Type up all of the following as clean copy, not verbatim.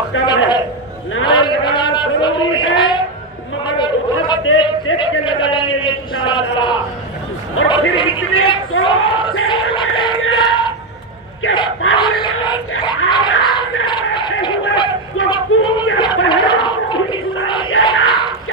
पक्का है, नारे लगाना जरूरी है, मगर उधर देख देख के लगाएंगे इंशाअल्लाह। और फिर इतने जोर से लगाएंगे कि पार्लियामेंट के आवाज में बैठे हुए वो पूरे बहरों को भी सुनाइएगा कि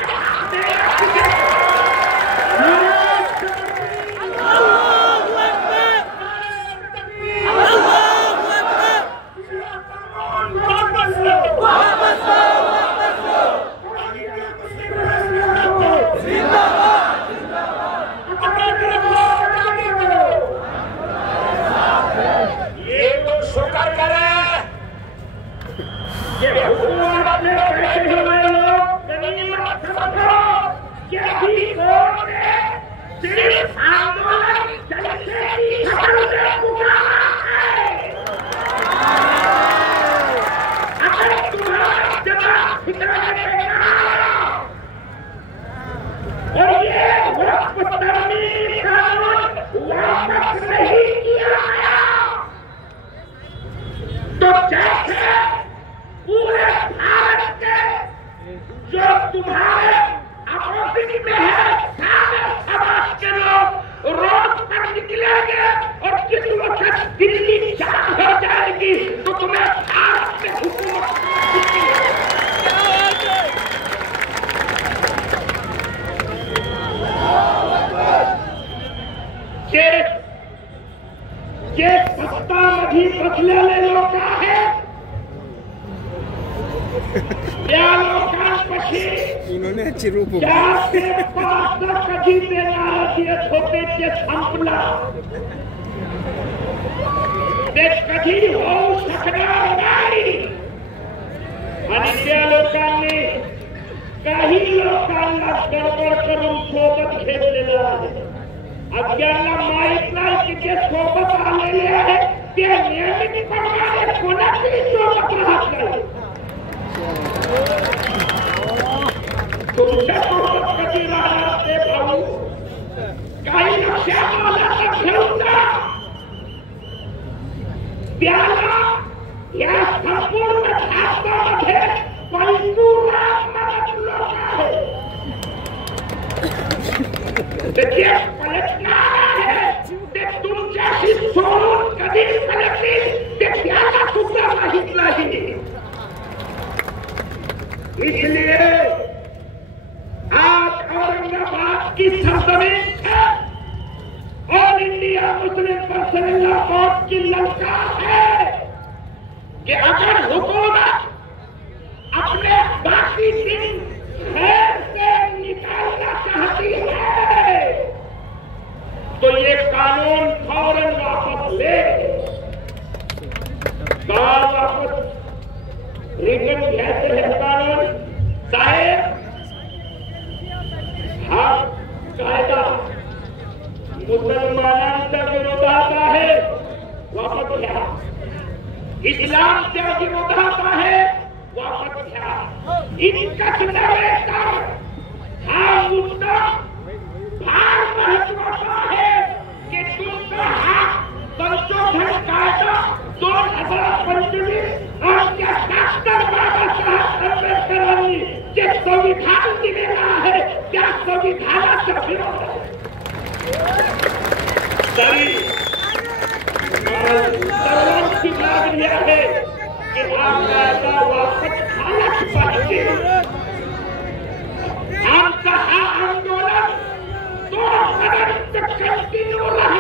तो जैसे पूरे भारत के जो तुम्हारे अपोजिट में है सारे समाज के लोग रोड पर निकलेंगे और जिस वक्त दिल्ली जाम हो जाएगी तो तुम्हें भारत में हुकूमत ये सत्ता मधी बदलेले लोक आहे या लोकांपाशी ज्याचे पाच कधी देणार येत होते ते संपला ते कधी होऊ शकणार नाही आणि त्या लोकांनी काही लोकांना गडबड करून सोबत घेतलेलं आहे अज्ञाला माहित नाही की जे सोबत आलेले आहे ते नियमितपणे कोणाची सोबत राहत नाही तुमच्या सोबत कधी राहणार ते भाऊ काही लक्षात आलं तर घेऊन जा त्याला या संपूर्ण भारतामध्ये पंचुरात्मक लोक आहेत जे पलटणार आहे ते तुमच्याशी सोडून कधी पलटतील ते त्याला सुद्धा माहित नाही इसलिए आज औरंगाबाद की सरजमीन से all India Muslim personal court की ललकार है कि अगर हुकूमत अपने बाकी दिन खैर से निकालना चाहती है तो ये कानून फौरन वापस ले वापस रिटर्न घ्यायचं हे कानून साहेब हा कायदा मुसलमानांच्या विरोधात आहे वापस घ्या इस्लामच्या विरोधात आहे वापस घ्या इतकंच नव्हे तर हा मुद्दा फार महत्वाचा आहे की तुमचा हा संशोधन कायदा 2025 आणि त्या डॉक्टर बाबासाहेब आंबेडकरांनी जे संविधान दिलेलं आहे त्या संविधानाचा विरोध आहे तरी सर्वांची मागणी आहे की हा कायदा वापस झालाच पाहिजे आमचा हा आंदोलन तो कंटिन्यू राहणार